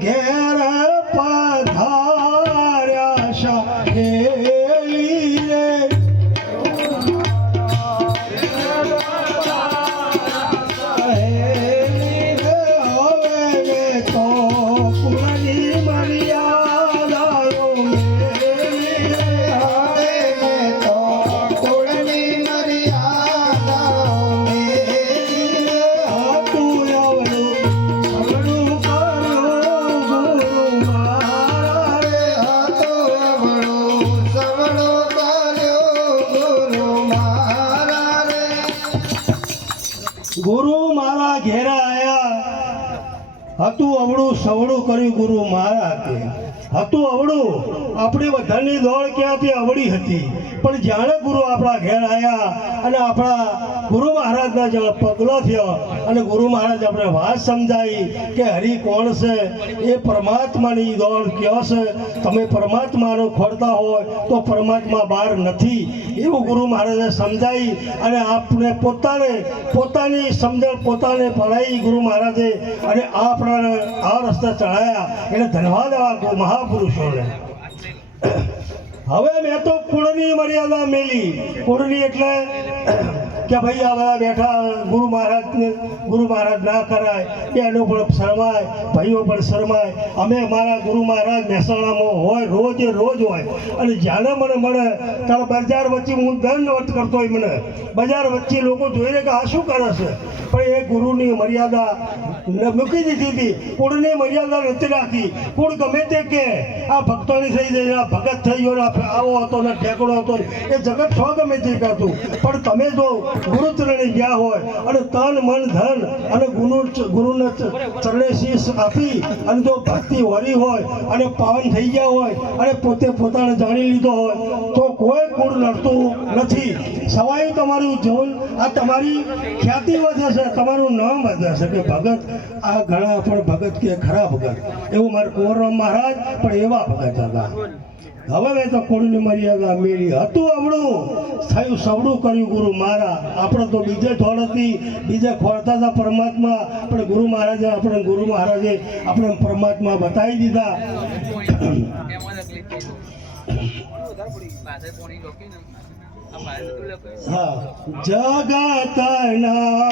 ઘેર પધાર્યા શાહેલી ગુરુ મારા ઘેરા આયા. હતું અવળું સવળું કર્યું ગુરુ મારા કે હતું અવળું. આપણે બધાની દોડ ક્યાંથી અવળી હતી? પણ જાણે ગુરુ આપણા ઘેર આવ્યા અને આપણા ગુરુ મહારાજના જે પગલો થયો અને ગુરુ મહારાજ આપણે વાત સમજાવી કે હરિ કોણ છે? એ પરમાત્માની દોડ કયો છે? તમે પરમાત્માનો ખોડતા હોય તો પરમાત્મા બહાર નથી. એવું ગુરુ મહારાજે સમજાવી અને આપણે પોતાને, પોતાની સમજણ પોતાને પડાવી ગુરુ મહારાજે અને આપણાને આ રસ્તે ચડાયા એને ધન્યવાદ આપો મહાપુરુષોને હવે મેં તો કુળની મર્યાદા મેલી. કુળની એટલે કે ભાઈ આ બધા બેઠા ગુરુ મહારાજને, ગુરુ મહારાજ ના કરાય, એનો પણ શરમાય, ભાઈઓ પણ શરમાય. અમે મારા ગુરુ મહારાજ મહેસાણામાં હોય, રોજ રોજ હોય. અને જ્યારે મને મળે, ત્યારે બજાર વચ્ચે હું દંડવત કરતો હોય મને. બજાર વચ્ચે લોકો જોઈને કે આ શું કરે છે? પણ એ ગુરુની મર્યાદા મૂકી દીધી હતી. કુળની મર્યાદા નથી રાખી. કુળ ગમે તે કે, આ ભક્તોની થઈ જાય ભગત થઈ ગયો આવો હતો ને ઠેકડો હતો. એ જગત છો ગમે તે કરતું. પણ તમે જો ગુરુ ચરણે ગયા હોય અને તન, મન, ધન અને ગુરુ ગુરુને ચરણે શીશ આપી અને જો ભક્તિ વરી હોય અને પાવન થઈ ગયા હોય અને પોતે પોતાને જાણી લીધો હોય, તો કોઈ ગુણ નડતું નથી. સવાયું તમારું જીવન આ તમારી ખ્યાતિ વધે છે, તમારું નામ વધે છે કે ભગત, આ ઘણા પણ ભગત કે ખરા ભગત. એવું મારે કુંવરરામ મહારાજ, પણ એવા ભગત હતા. હવે મેં તો કોળની મર્યાદા મેળી હતું અવળું થયું સવડું કર્યું ગુરુ મારા આપણે તો બીજે ઠોળ હતી બીજે ખોળતા હતા પરમાત્મા. પણ ગુરુ મહારાજે આપણે ગુરુ મહારાજે આપણે પરમાત્મા બતાવી દીધા. હા. જગતના